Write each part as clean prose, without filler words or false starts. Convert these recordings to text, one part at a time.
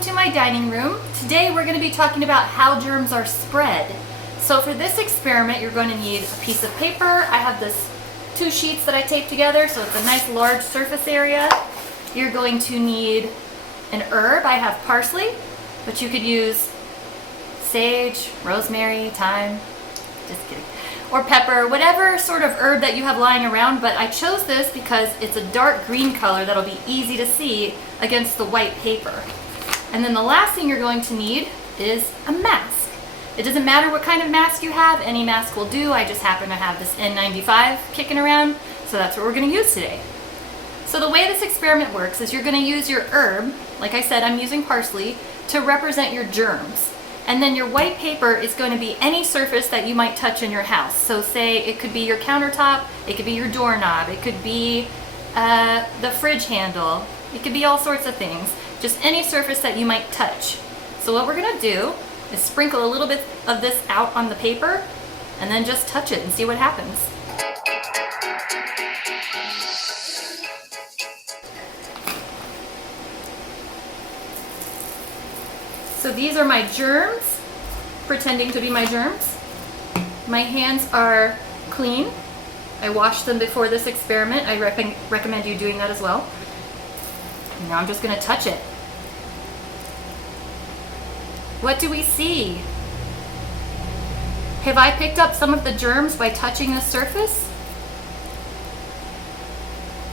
welcome to my dining room. Today we're going to be talking about how germs are spread. So for this experiment you're going to need a piece of paper. I have this 2 sheets that I taped together so it's a nice large surface area. You're going to need an herb. I have parsley, but you could use sage, rosemary, thyme, just kidding, or pepper, whatever sort of herb that you have lying around, but I chose this because it's a dark green color that'll be easy to see against the white paper. And then the last thing you're going to need is a mask. It doesn't matter what kind of mask you have, any mask will do. I just happen to have this N95 kicking around, so that's what we're going to use today. So the way this experiment works is you're going to use your herb, like I said, I'm using parsley, to represent your germs. And then your white paper is going to be any surface that you might touch in your house. So say it could be your countertop, it could be your doorknob, it could be the fridge handle, it could be all sorts of things. Just any surface that you might touch. So what we're going to do is sprinkle a little bit of this out on the paper and then just touch it and see what happens. So these are my germs, pretending to be my germs. My hands are clean. I washed them before this experiment. I recommend you doing that as well. Now I'm just going to touch it. What do we see? Have I picked up some of the germs by touching the surface?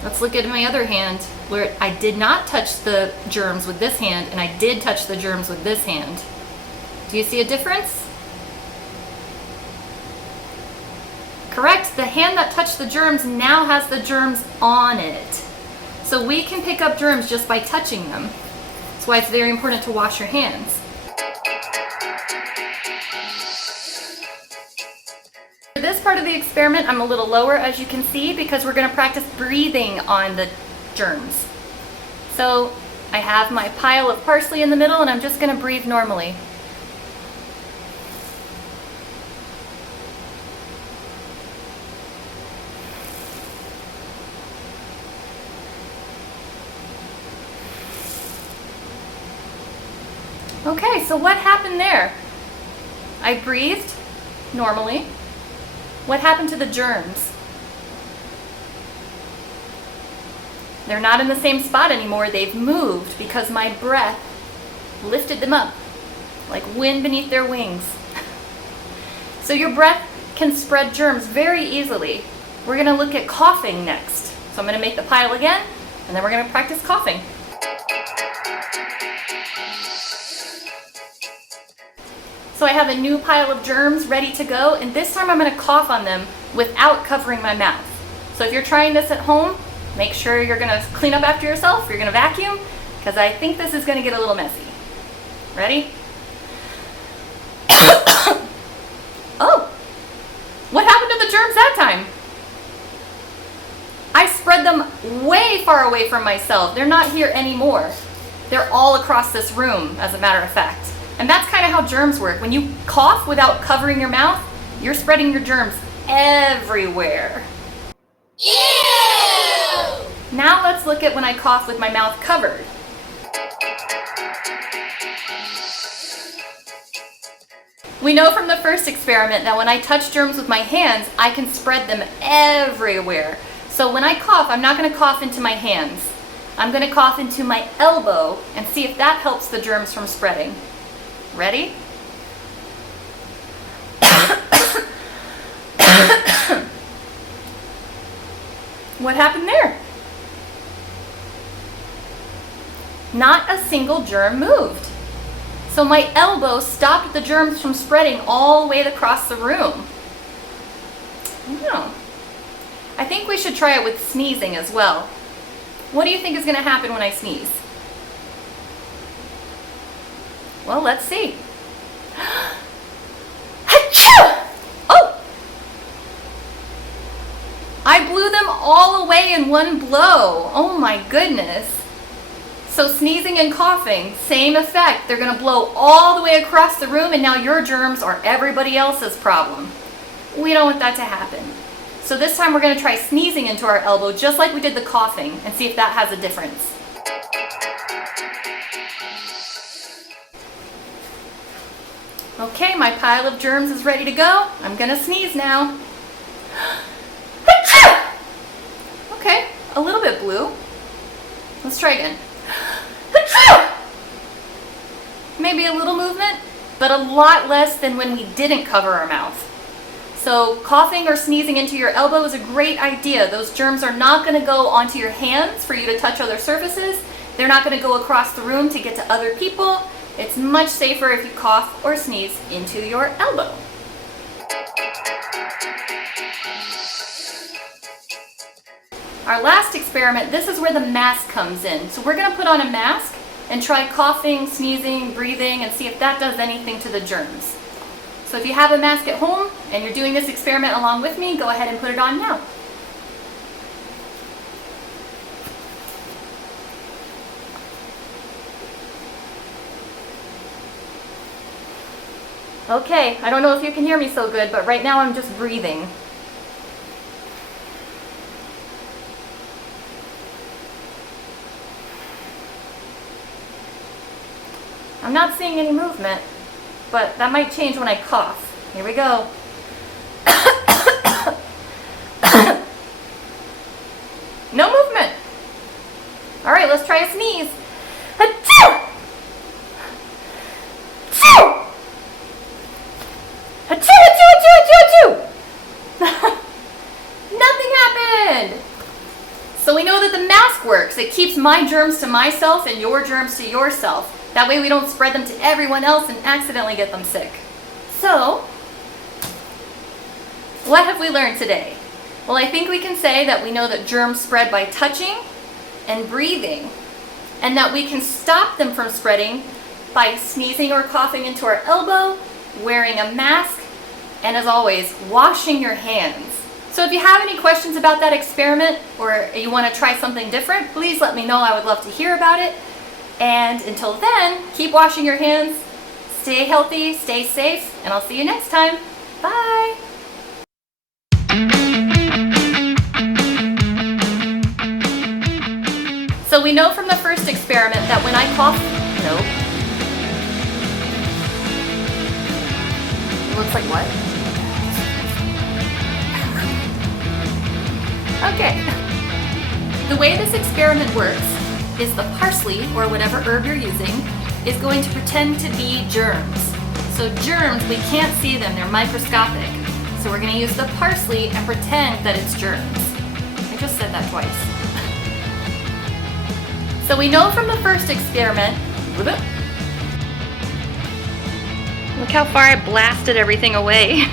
Let's look at my other hand where I did not touch the germs with this hand and I did touch the germs with this hand. Do you see a difference? Correct, the hand that touched the germs now has the germs on it. So we can pick up germs just by touching them. That's why it's very important to wash your hands. For this part of the experiment, I'm a little lower, as you can see, because we're going to practice breathing on the germs. So I have my pile of parsley in the middle and I'm just going to breathe normally. Okay, so what happened there? I breathed normally. What happened to the germs? They're not in the same spot anymore. They've moved because my breath lifted them up like wind beneath their wings. So your breath can spread germs very easily. We're going to look at coughing next. So I'm going to make the pile again, and then we're going to practice coughing. So I have a new pile of germs ready to go, and this time I'm going to cough on them without covering my mouth. So if you're trying this at home, make sure you're going to clean up after yourself, you're going to vacuum, because I think this is going to get a little messy. Ready? Oh! What happened to the germs that time? I spread them way far away from myself. They're not here anymore. They're all across this room, as a matter of fact. And that's kind of how germs work. When you cough without covering your mouth, you're spreading your germs everywhere. Ew! Now let's look at when I cough with my mouth covered. We know from the first experiment that when I touch germs with my hands, I can spread them everywhere. So when I cough, I'm not going to cough into my hands. I'm going to cough into my elbow and see if that helps the germs from spreading. Ready? What happened there? Not a single germ moved. So my elbow stopped the germs from spreading all the way across the room. Oh. I think we should try it with sneezing as well. What do you think is going to happen when I sneeze? Well, let's see. Oh! I blew them all away in one blow. Oh my goodness. So sneezing and coughing, same effect. They're going to blow all the way across the room and now your germs are everybody else's problem. We don't want that to happen. So this time we're going to try sneezing into our elbow just like we did the coughing and see if that has a difference. Okay, my pile of germs is ready to go. I'm gonna sneeze now. Okay, a little bit blue. Let's try again. Maybe a little movement, but a lot less than when we didn't cover our mouth. So coughing or sneezing into your elbow is a great idea. Those germs are not going to go onto your hands for you to touch other surfaces. They're not going to go across the room to get to other people. It's much safer if you cough or sneeze into your elbow. Our last experiment, this is where the mask comes in. So we're going to put on a mask and try coughing, sneezing, breathing, and see if that does anything to the germs. So if you have a mask at home and you're doing this experiment along with me, go ahead and put it on now. Okay, I don't know if you can hear me so good, but right now I'm just breathing. I'm not seeing any movement, but that might change when I cough. Here we go. No movement. All right, let's try a sneeze. Achoo! Achoo! Achoo, achoo, achoo, achoo, achoo! Nothing happened. So we know that the mask works. It keeps my germs to myself and your germs to yourself. That way we don't spread them to everyone else and accidentally get them sick. So, what have we learned today? Well, I think we can say that we know that germs spread by touching and breathing, and that we can stop them from spreading by sneezing or coughing into our elbow, wearing a mask, and as always, washing your hands. So if you have any questions about that experiment or you want to try something different, please let me know. I would love to hear about it. And until then, keep washing your hands, stay healthy, stay safe, and I'll see you next time. Bye! So we know from the first experiment that when I cough, nope. It looks like what? Okay. The way this experiment works is the parsley, or whatever herb you're using, is going to pretend to be germs. So germs, we can't see them, they're microscopic. So we're going to use the parsley and pretend that it's germs. I just said that twice. So we know from the first experiment, look how far I blasted everything away.